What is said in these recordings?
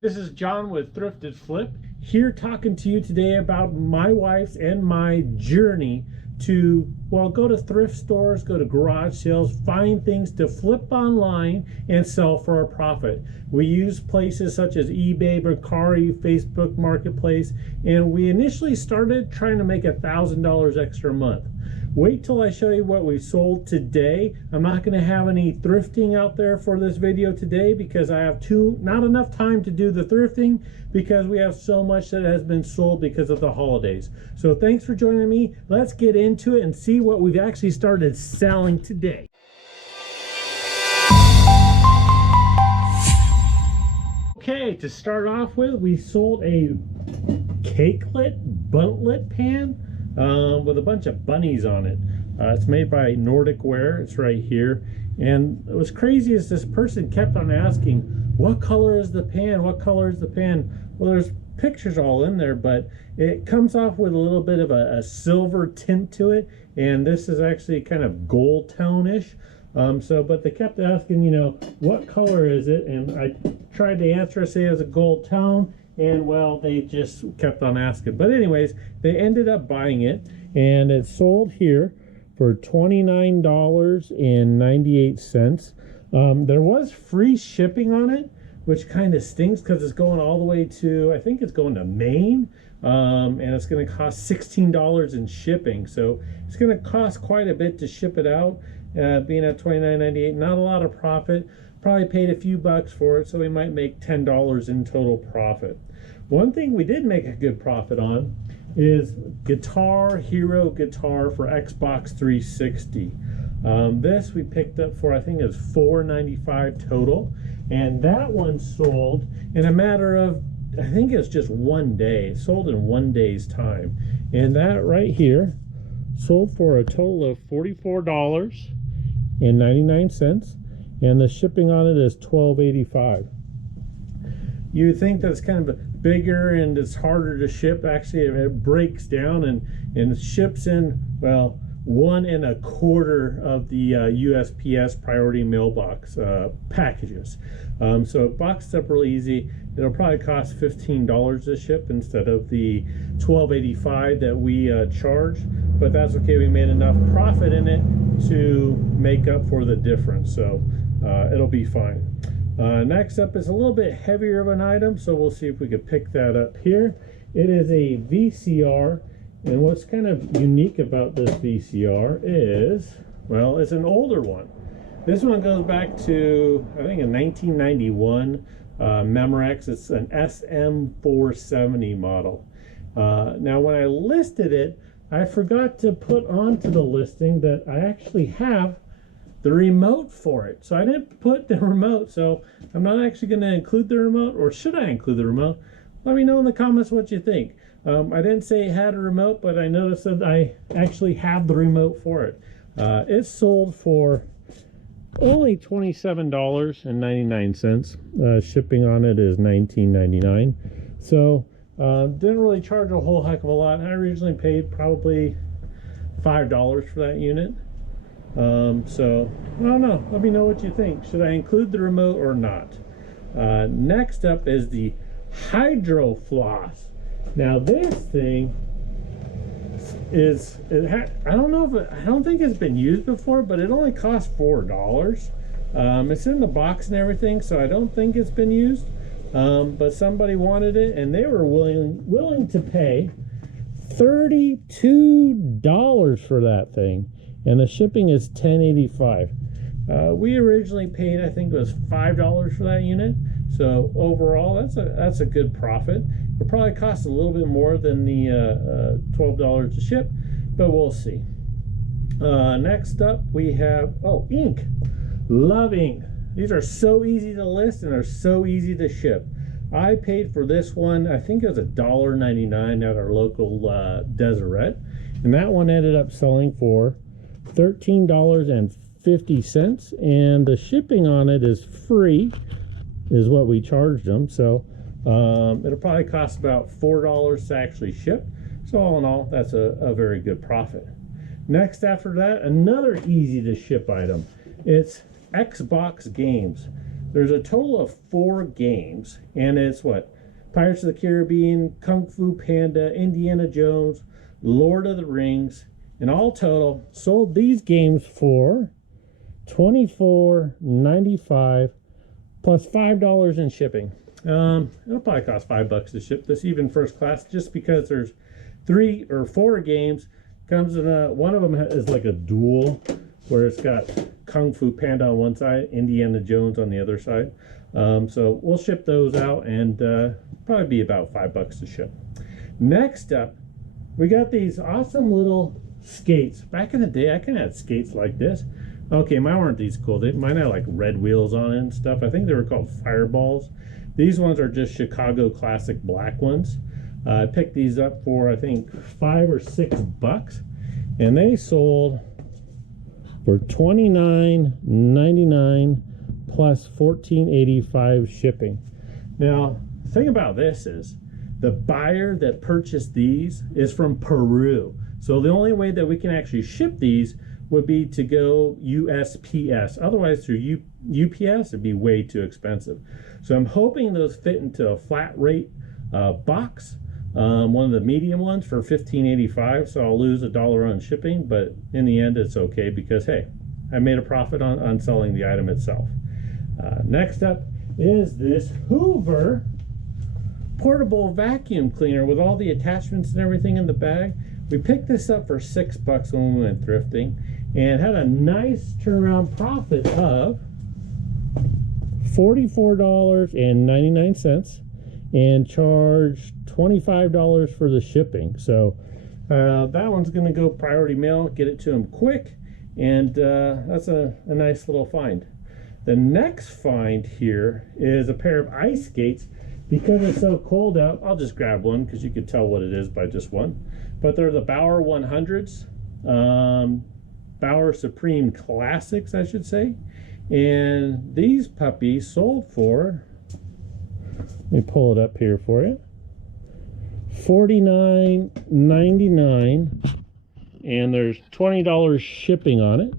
This is John with Thrifted Flip, here talking to you today about my wife's and my journey to, well, go to thrift stores, go to garage sales, find things to flip online and sell for a profit. We use places such as eBay, Mercari, Facebook Marketplace, and we initially started trying to make $1,000 extra a month. Wait till I show you what we sold today. I'm not going to have any thrifting out there for this video today because I have not enough time to do the thrifting because we have so much that has been sold because of the holidays. So thanks for joining me. Let's get into it and see what we've actually started selling today. Okay, to start off with, we sold a cakelet buntlet pan with a bunch of bunnies on it. It's made by Nordic Wear. It's right here. And what's crazy is this person kept on asking, what color is the pan? What color is the pan? Well, there's pictures all in there, but it comes off with a little bit of a silver tint to it. And this is actually kind of gold tone-ish. But they kept asking, you know, what color is it? And I tried to answer, say it was a gold tone. And well, they just kept on asking. But anyways, they ended up buying it, and it sold here for $29.98. There was free shipping on it, which kind of stinks because it's going all the way to, I think it's going to Maine, and it's going to cost $16 in shipping. So it's going to cost quite a bit to ship it out, being at $29.98. Not a lot of profit. Probably paid a few bucks for it, so we might make $10 in total profit. One thing we did make a good profit on is Guitar Hero guitar for Xbox 360. This we picked up for, I think it was $4.95 total, and that one sold in a matter of, I think it's just one day. It sold in 1 day's time, and that right here sold for a total of $44.99, and the shipping on it is $12.85. You would think that's kind of bigger and it's harder to ship. Actually, it breaks down and ships in, well, 1 1/4 of the USPS priority mailbox packages. So it boxes up really easy. It'll probably cost $15 to ship instead of the $12.85 that we charge, but that's okay. We made enough profit in it to make up for the difference, so it'll be fine. Next up is a little bit heavier of an item, so we'll see if we could pick that up here. It is a VCR, and what's kind of unique about this VCR is, well, it's an older one. This one goes back to, I think, a 1991 Memorex. It's an SM470 model. Now, when I listed it, I forgot to put onto the listing that I actually have the remote for it. So I didn't put the remote, so I'm not actually going to include the remote, or should I include the remote? Let me know in the comments what you think. I didn't say it had a remote, but I noticed that I actually have the remote for it. It sold for only $27.99. Shipping on it is $19.99. So didn't really charge a whole heck of a lot. I originally paid probably $5 for that unit. So I don't know, let me know what you think. Should I include the remote or not? Next up is the Hydro Floss. Now this thing is, I don't know if I don't think it's been used before, but it only costs $4. It's in the box and everything, so I don't think it's been used, but somebody wanted it and they were willing to pay $32 for that thing. And the shipping is $10.85. We originally paid, I think it was $5 for that unit. So overall, that's a good profit. It'll probably cost a little bit more than the $12 to ship, but we'll see. Next up, we have, ink. Love ink. These are so easy to list and are so easy to ship. I paid for this one, I think it was $1.99 at our local Deseret. And that one ended up selling for $13.50, and the shipping on it is free, is what we charged them. So it'll probably cost about $4 to actually ship. So all in all, that's a very good profit. Next after that, another easy to ship item. It's Xbox games. there's a total of 4 games, and it's what? Pirates of the Caribbean, Kung Fu Panda, Indiana Jones, Lord of the Rings, and all total sold these games for $24.95 plus $5 in shipping. It'll probably cost $5 to ship this, even first class, just because there's 3 or 4 games. Comes in one of them is like a duel, where it's got Kung Fu Panda on one side, Indiana Jones on the other side. So we'll ship those out, and probably be about $5 to ship. Next up, we got these awesome little skates. Back in the day, I kind of had skates like this. Okay, mine weren't these cool. Mine had like red wheels on it and stuff. I think they were called Fireballs. These ones are just Chicago classic black ones. I picked these up for, I think, $5 or $6, and they sold for $29.99 plus $14.85 shipping. Now, the thing about this is the buyer that purchased these is from Peru. So the only way that we can actually ship these would be to go USPS. Otherwise, through UPS, it'd be way too expensive. So I'm hoping those fit into a flat rate box. One of the medium ones for $15.85, so I'll lose $1 on shipping, but in the end it's okay, because hey, I made a profit on selling the item itself. Next up is this Hoover portable vacuum cleaner with all the attachments and everything in the bag. We picked this up for $6 when we went thrifting, and had a nice turnaround profit of $44.99, and charged $25 for the shipping. So that one's going to go priority mail, get it to them quick, and that's a nice little find. The next find here is a pair of ice skates. Because it's so cold out, I'll just grab one, because you could tell what it is by just one. But they're the Bauer 100s, Bauer Supreme Classics, I should say. And these puppies sold for, let me pull it up here for you, $49.99, and there's $20 shipping on it.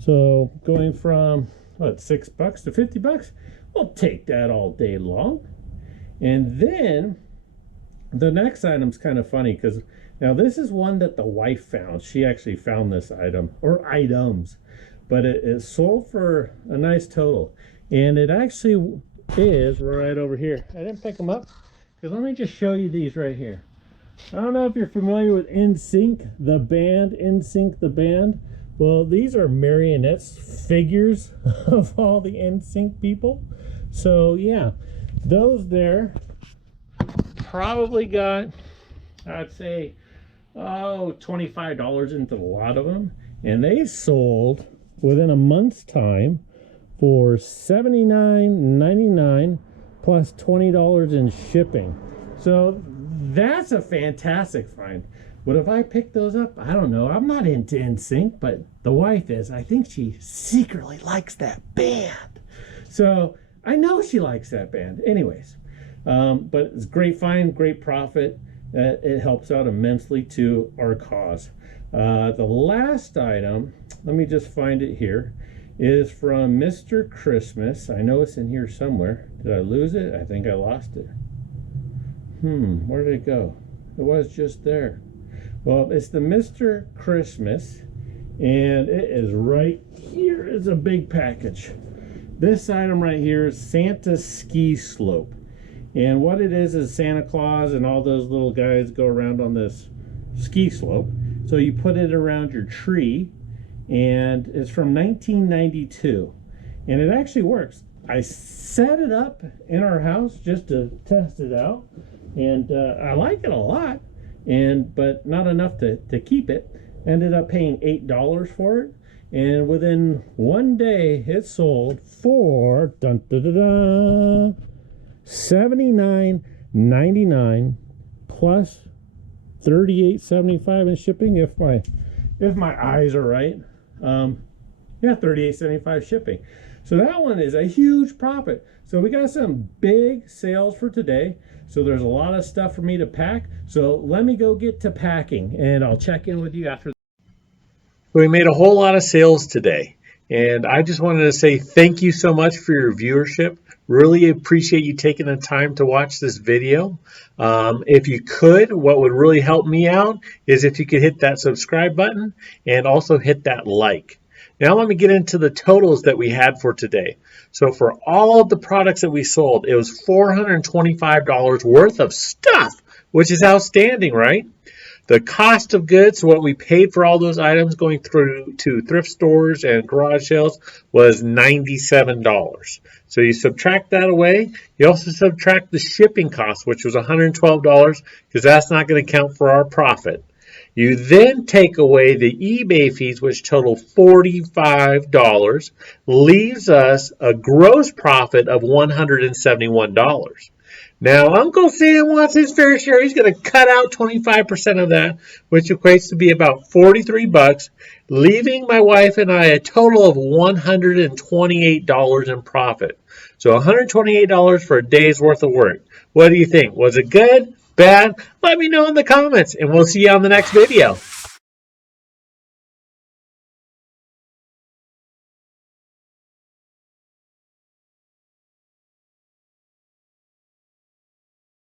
So going from what, $6 to $50, we'll take that all day long. And then the next item's kind of funny, because now this is one that the wife found. She actually found this item, or items, but it sold for a nice total, and it actually is right over here. I didn't pick them up because let me just show you these right here. I don't know if you're familiar with NSYNC, the band. NSYNC, the band. Well, these are marionettes, figures of all the NSYNC people. So yeah, those there probably got, I'd say, $25 into a lot of them, and they sold within a month's time for $79.99 plus $20 in shipping. So that's a fantastic find. But if I pick those up, I don't know. I'm not into NSYNC, but the wife is. I think she secretly likes that band. So I know she likes that band. Anyways, but it's a great find, great profit. It helps out immensely to our cause. The last item, let me just find it here, is from Mr. Christmas. I know it's in here somewhere. Did I lose it? I think I lost it. Where did it go? It was just there. Well, it's the Mr. Christmas, and it is right here. It's a big package. This item right here is Santa's ski slope. And what it is Santa Claus and all those little guys go around on this ski slope. So you put it around your tree, and it's from 1992. And it actually works. I set it up in our house just to test it out, and I like it a lot, but not enough to keep it. Ended up paying $8 for it, and within one day it sold for $79.99 plus $38.75 in shipping, if my eyes are right. Yeah, $38.75 shipping. So that one is a huge profit. So we got some big sales for today. So there's a lot of stuff for me to pack. So let me go get to packing, and I'll check in with you after. We made a whole lot of sales today, And I just wanted to say thank you so much for your viewership. Really appreciate you taking the time to watch this video. If you could, what would really help me out is if you could hit that subscribe button and also hit that like. Now let me get into the totals that we had for today. So for all of the products that we sold, it was $425 worth of stuff, which is outstanding, right? The cost of goods, what we paid for all those items going through to thrift stores and garage sales, was $97. So you subtract that away. You also subtract the shipping cost, which was $112, because that's not going to count for our profit. You then take away the eBay fees, which total $45, leaves us a gross profit of $171. Now, Uncle Sam wants his fair share. He's going to cut out 25% of that, which equates to be about 43 bucks, leaving my wife and I a total of $128 in profit. So $128 for a day's worth of work. What do you think? Was it good? Bad? Let me know in the comments, and we'll see you on the next video.